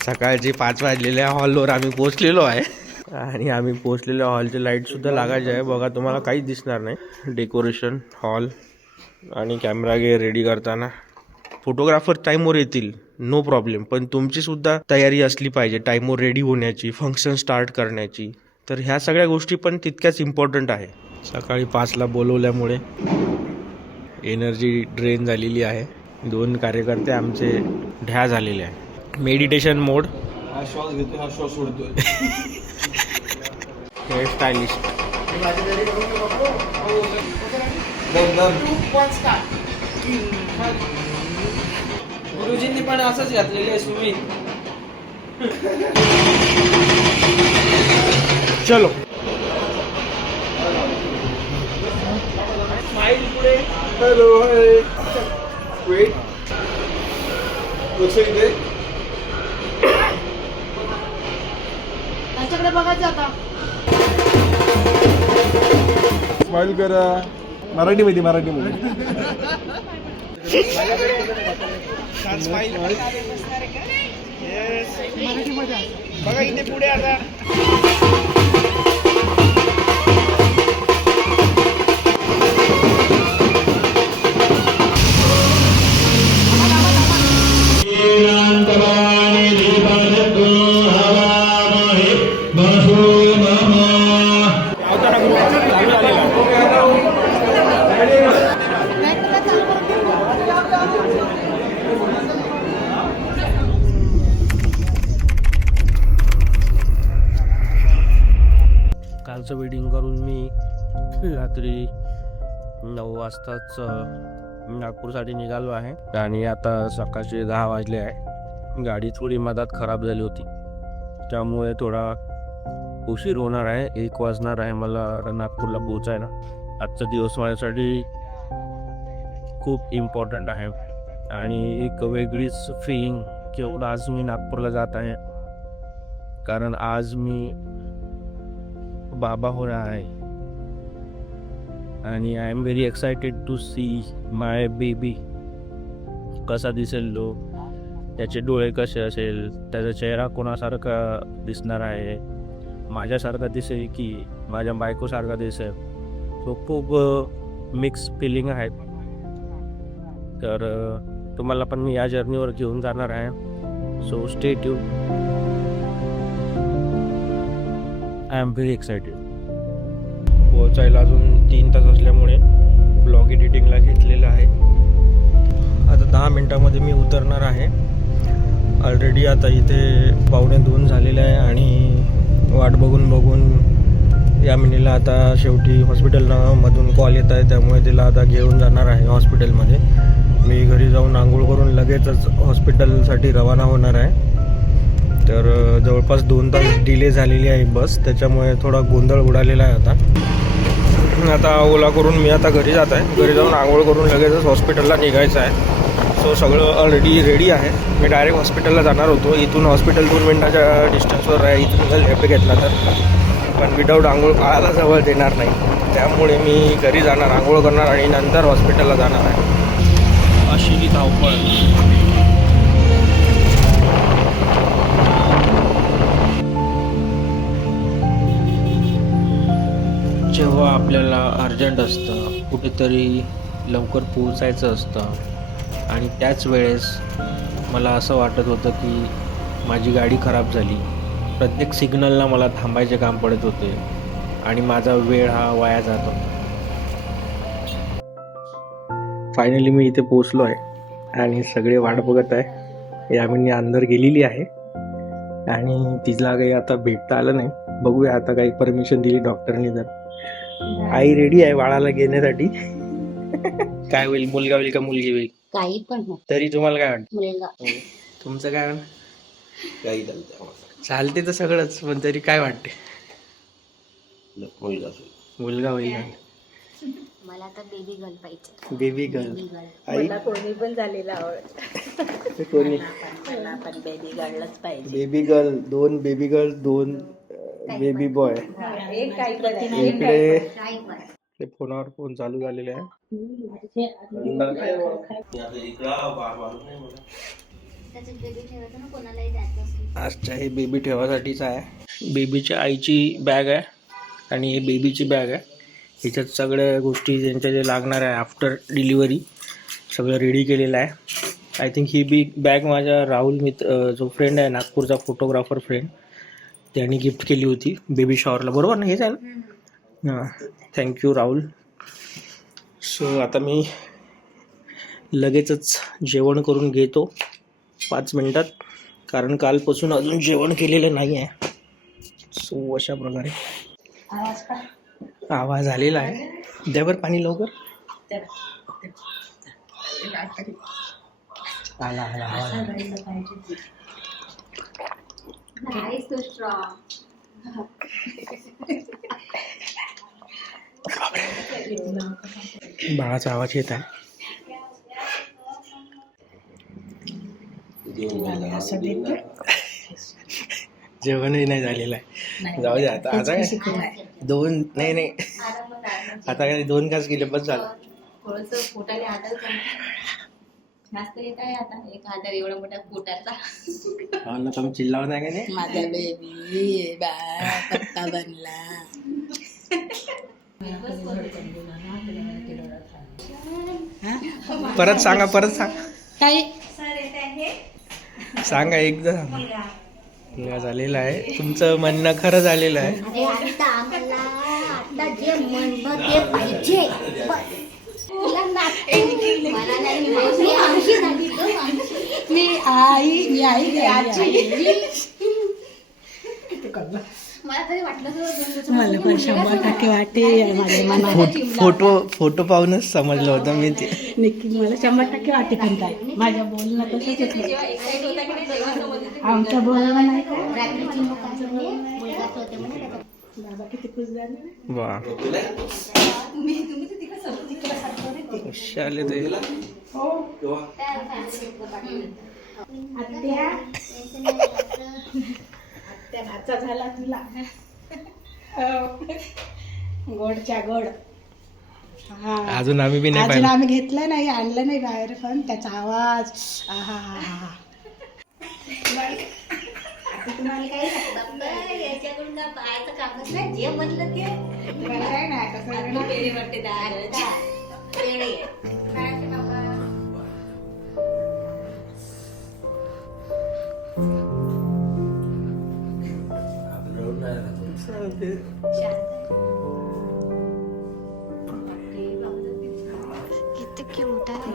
सकाळचे 5 वाजलेल्या हॉलवर आम्ही पोहोचलेलो आहे आणि आम्ही पोहोचलेल्या हॉलची लाईट सुद्धा लागायची आहे. बघा तुम्हाला काहीच दिसणार नाही. डेकोरेशन हॉल आणि कॅमेरा गे रेडी करताना फोटोग्राफर टाईमवर येतील, नो प्रॉब्लेम, पण तुमची सुद्धा तयारी असली पाहिजे टाईमवर रेडी होण्याची, फंक्शन स्टार्ट करण्याची. तर ह्या सगळ्या गोष्टी पण तितक्याच इम्पॉर्टंट आहे. सकाळी 5ला बोलवल्यामुळे एनर्जी ड्रेन झालेली आहे. 2 कार्यकर्ते आमचे ढ्या झालेले आहे. मेडिटेशन मोड. हा श्वास घेतोय, हा श्वास सोडतोय. Hair stylist. गुरुजींनी पण असंच घातलेले आहे सुमित. चलो. स्माइल पुढे. Hello hi. वेट. लक्ष इथे. त्याच्याकडे बघायचं आता. स्माइल करा. मराठीमध्ये. बघा इथे पुढे आता. कालचं वेडिंग करून मी रात्री 9 वाजताच नागपूरसाठी निघालो आहे आणि आता सकाळचे 10 वाजले आहे. गाडी थोडी मधात खराब झाली होती, त्यामुळे थोडा उशीर होणार आहे. 1 वाजणार आहे मला नागपूरला पोहोचायला. आजचा दिवस माझ्यासाठी खूप इम्पॉर्टंट आहे आणि एक वेगळीच फिलिंग की आज मी नागपूरला जात आहे, कारण आज मी बाबा होणार आहे आणि I am very excited to see my baby. कसा दिसेल तो, त्याचे डोळे कसे असेल, त्याचा चेहरा कोणासारखा दिसणार आहे, माझ्यासारखा दिसेल की माझ्या बायकोसारखा दिसेल. सो खूप मिक्स फिलिंग आहे. तर तुम्हाला पण मी या जर्नीवर घेऊन जाणार आहे. So stay tune. I am very excited. पोहोचायला अजून 3 तास असल्यामुळे ब्लॉग एडिटिंगला घेतलेलं आहे. आता 10 मिनटामध्ये मी उतरणार आहे. ऑलरेडी आता इथे 1:45 झालेले आहे आणि वाट बघून यामिनीला आता शेवटी हॉस्पिटलमधून कॉल येत आहे, त्यामुळे तिला आता घेऊन जाणार आहे हॉस्पिटलमध्ये. मी घरी जाऊन आंघोळ करून लगेचच हॉस्पिटलसाठी रवाना होणार आहे. तर जवळपास 2 तास डिले झालेली आहे बस, त्याच्यामुळे थोडा गोंधळ उडालेला आहे. आता ओला करून मी आता घरी जात आहे. घरी जाऊन आंघोळ करून लगेचच हॉस्पिटलला निघायचं आहे. सो सगळं ऑलरेडी रेडी आहे. मी डायरेक्ट हॉस्पिटलला जाणार होतो. इथून हॉस्पिटल 2 मिनटाच्या डिस्टन्सवर आहे. इथून जर झेप घेतला तर, पण विदाऊट आंघोळ बाळाला जवळ देणार नाही, त्यामुळे मी घरी जाणार, आंघोळ करणार आणि नंतर हॉस्पिटलला जाणार आहे. अशी ही धावपळ. जेव्हा आपल्याला अर्जंट असतं, कुठेतरी लवकर पोचायचं असतं आणि त्याच वेळेस मला असं वाटत होतं की माझी गाडी खराब झाली. प्रत्येक सिग्नलला मला थांबायचे काम पडत होते आणि माझा वेळ हा वाया जात होता. फायनली मी इथे पोचलो आहे आणि सगळे वाट बघत आहे. यामिनी अंदर गेलेली आहे आणि तिला काही आता भेटता आलं नाही. बघूया आता काही परमिशन दिली डॉक्टरनी तर. आई रेडी आहे बाळाला घेण्यासाठी. काय होईल, मुलगा होईल का मुलगी होईल? काही पण हो. तरी तुम्हाला काय वाटतं? मुलगा. तुमचं काय वाटतं? काही चालतंय. चालते तर सगळंच, पण तरी काय वाटते? मुलगा होईल. मला आता बेबी गर्ल पाहिजे. Baby girl. आई मला कोणी पण झालेला आवडत. कोणी? मला पण बेबी गर्लच पाहिजे. Baby girl 2 baby girl 2 baby boy. इकडे ते फोनावर फोन चालू झालेले आहे. त्याच्यात बेबी ठेवायचं ना, कोणालाही द्यायचं असेल. आजच्या हे बेबी ठेवासाठीच आहे. बेबीच्या आईची बॅग आहे आणि हे बेबीची बॅग आहे. ह्याच्यात सगळ्या गोष्टी ज्यांच्या जे लागणार आहे आफ्टर डिलिव्हरी सगळं रेडी केलेलं आहे. आय थिंक ही बॅग माझ्या राहुल मित्र जो फ्रेंड आहे नागपूरचा फोटोग्राफर फ्रेंड त्यांनी गिफ्ट केली होती बेबी शॉवरला. बरोबर ना? हेच आहे ना? हां, थँक्यू राहुल. सो आता मी लगेचच जेवण करून घेतो 5 मिनटात, कारण कालपासून अजून जेवण केलेलं नाही आहे. सो अशा प्रकारे आवाज आलेला आहे. द्यावर पाणी लवकर. आला आला आवाज. बाळाचा आवाज येत आहे. जेवणही नाही झालेलं आहे. जाऊ दे आता. आता काय 2 नाही आता काय 2 घास गेले बस झालं. थोडंसं पोटाला आधार जास्त येत आहे आता. एक आधार एवढा मोठा पोटाचा. हो ना, तुम्ही चिल्लाव नाही का? नाही माझा बेबी पत्ता बनला. परत सांगा काय सांगा एकदा. मुलगा झालेला आहे. तुमचं म्हणणं खरं झालेलं आहे. अरे आता आम्हाला आता जे म्हणणं ते पाहिजे. मी मला तरी वाटलं मला पण 100% वाटे माझ्या मनात. फोटो पाहूनच समजलं होतं मी ते. नक्की मला 100% वाटे. पण काय माझ्या बोलणं तसंच होतं. आमच्या बोलणं नाही का रात्रीची मुलगाच होते म्हणे. बाबा किती खुश झाले. वा शाले ते. त्या घाचा झाला तुला. गोडच्या गोड. हा अजून आम्ही बी नाही अजून पाहिलं. आम्ही घेतलं नाही, आणलं नाही बाहेर. पण त्याचा आवाज तुम्हाला काही याच्याकडून बाहेरचं कामच नाही. जे म्हणलं ते काय नाही कसं पेढे वाटते. पेढे किती क्यूट आहे.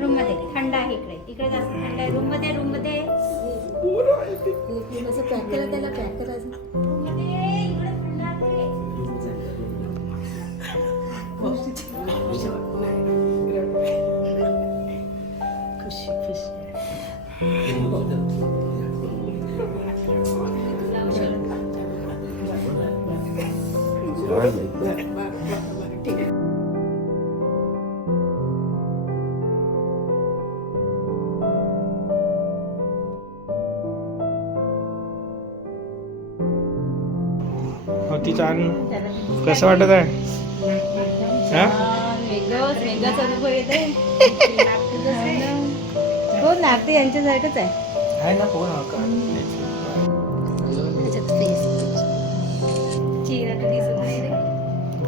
रूम मध्ये थंड आहे. इकडे जास्त थंड आहे. रूम मध्ये असं पॅक केलं. त्याला पॅक करायचं. रूम मध्ये इकडे थंड आहे. खुशी खुशी. तिचा कसं वाटत आहे? वेगळाच अनुभव येते. हो नाते यांच्यासारखंच आहे ना. हो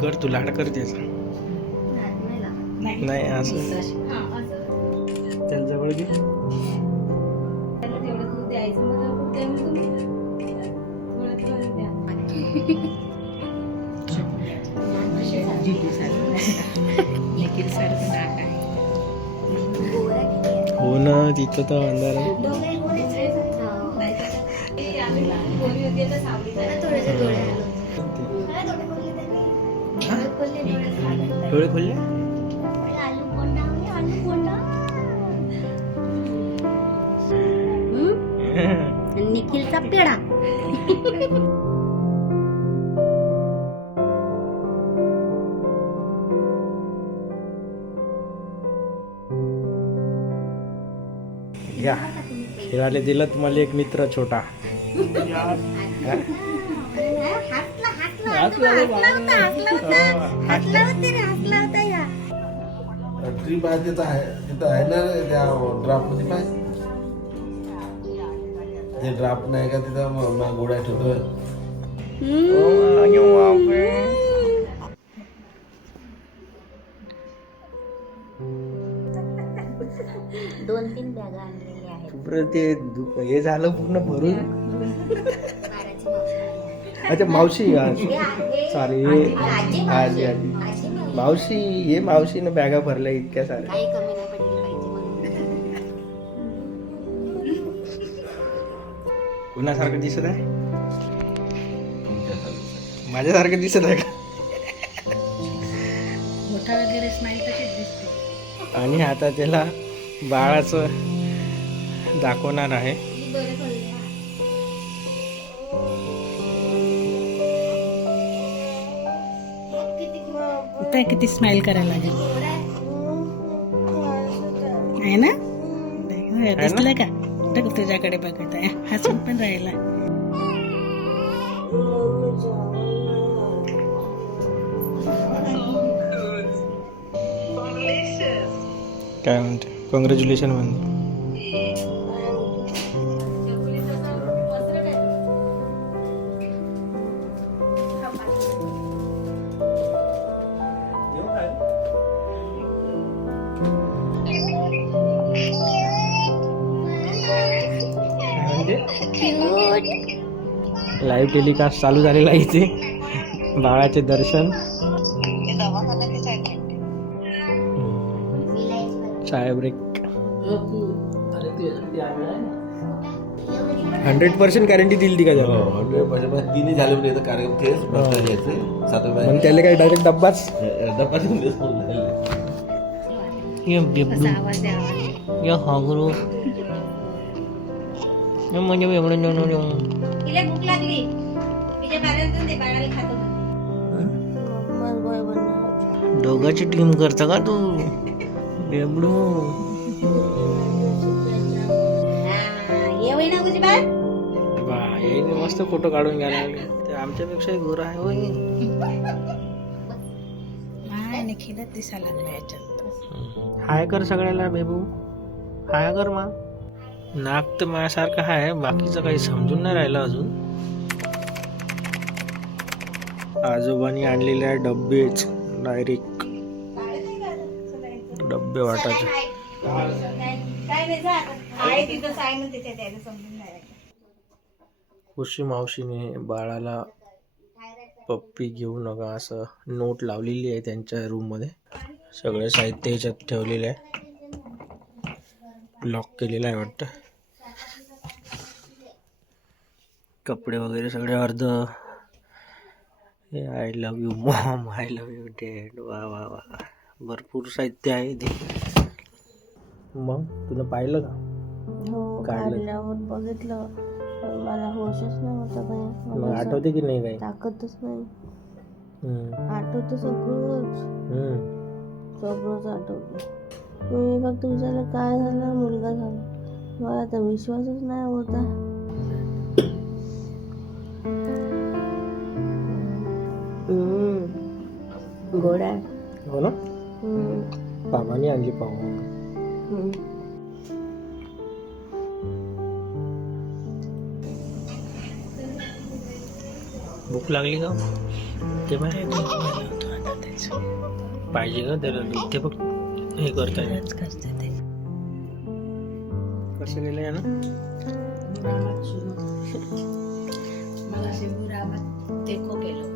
कर तू लाड करते नाही असं त्याला जवळ घे. हो ना, तिथं तर अंधार आहे. डोळे खोलले. निखिलचा पेढा. या खेळायला दिला तुम्हाला एक मित्र छोटा. स्ट्रीप आहे तिथं आहे ना रे, त्या ड्राफ्ट मध्ये काय ते ड्राफ्ट नाही का तिथं गोळ्या ठेवतोय. दोन तीन बॅगा आणलेल्या आहेत. पूर्ण ते हे झालं पूर्ण भरून. बाराची मावशी. अच्छा मावशी आज हे आहे. सॉरी आजी आजी आजी आजी मावशी. मावशी हे मावशीनं बॅगा भरल्या इतक्या साऱ्या. काही कमी नाही पडली पाहिजे म्हणून. कुणासारखं दिसत आहे? माझ्यासारखं दिसत आहे का? मोठा वगैरे स्माईल तशीच दिसते. आणि आता त्याला बाळाचं दाखवणार आहे. आता किती स्माईल करायला लागेल आहे ना? दिसलं का? बघ तुझ्याकडे बघत आहे, हसून पण राहिला. काय म्हणते? कॉंग्रॅच्युलेशन म्हणते. लाईव्ह टेलिकास्ट चालू झालेला आहे इथे. बाळाचे दर्शन, चाय ब्रेक. 100% गॅरंटी दिली ती का त्याला? 100% तिन्ही झाले म्हणजे इथं कार्यक्रम तेच बघता घ्यायचे मग त्याला काय डायरेक्ट डब्बाच. आवाज द्यावा. तिला भूक लागली. तिच्या बाळाला दे, बाळाला खातो. दोघांची टीम करता का तू? बेबडू ये होई ना तुझी बाळ. बा याने मस्त फोटो काढून घ्यायला लागले. ते आमच्यापेक्षाही गोरा आहे होय. माय निखिलच दिसायला लागला याच्यात. हाय कर सगळ्याला बेबू, हाय कर मा. नाक तर माझ्यासारखं आहे, बाकीचं काही समजून नाही राहिलं अजून. आजोबांनी आणलेल्या डब्बेच डायरेक्ट डब्बे वाटायचे. खुशी मावशीने बाळाला पप्पी घेऊ नका असं नोट लावलेली आहे त्यांच्या रूम मध्ये. सगळे साहित्य ह्याच्यात ठेवलेलं आहे, लॉक केलेलं आहे वाटतं. कपडे वगैरे सगळे अर्ध. I love you Maugham, I love you dad. वा वा वा, भरपूर साहित्य आहे इथे. मग तुला पाहिलं का? हो, काढलं. काढल्यावर बघितलं तर मला होशच नव्हता काही. मग मला आठवते की नाही काही? ताकदच नाही. हम्म. आठवतं सगळंच, हम्म. सगळंच आठवतं. मी फक्त विचारलं काय झालं, मुलगा झाला. मला तर विश्वासच नाही होता. गोड्या. हो ना, बाबांनी आणली पाहू. भूक लागली का? ते पाहिजे का त्याला दूध? ते बघ हे करता येईल. करते ते. कसं केलं आहे ना? मला शिवूर आवाज देखो केलं होतं.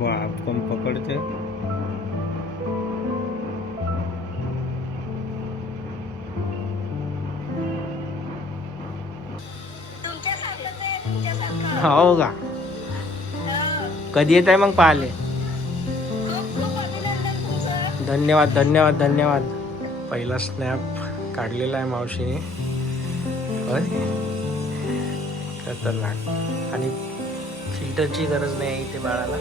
बाप कम पकडते. हो का? कधी येत आहे मग पाहिले? धन्यवाद धन्यवाद धन्यवाद. पहिला स्नॅप काढलेला आहे मावशीने. खतरनाक. आणि फिल्टरची गरज नाही आहे इथे बाळाला.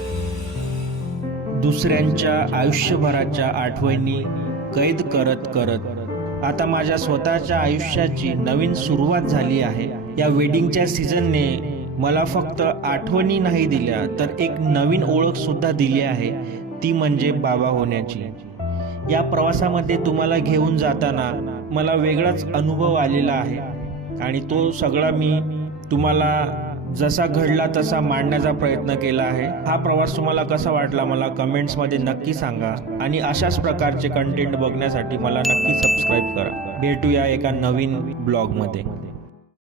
दुसऱ्यांच्या आयुष्यभराच्या आठवणी कैद करत करत आता माझ्या स्वतःच्या आयुष्याची नवीन सुरुवात झाली आहे. या वेडिंगच्या सीझनने मला फक्त आठवणी नाही दिल्या तर एक नवीन ओळख सुद्धा दिली आहे, ती म्हणजे बाबा होण्याची. या प्रवासामध्ये तुम्हाला घेऊन जाताना मला वेगळाच अनुभव आलेला आहे आणि तो सगळा मी तुम्हाला जसा घडला तसा मांडण्याचा प्रयत्न केला आहे. हा प्रवास तुम्हाला कसा वाटला मला कमेंट्समध्ये नक्की सांगा आणि अशाच प्रकारचे कंटेंट बघण्यासाठी मला नक्की सबस्क्राईब करा. भेटूया एका नवीन ब्लॉगमध्ये.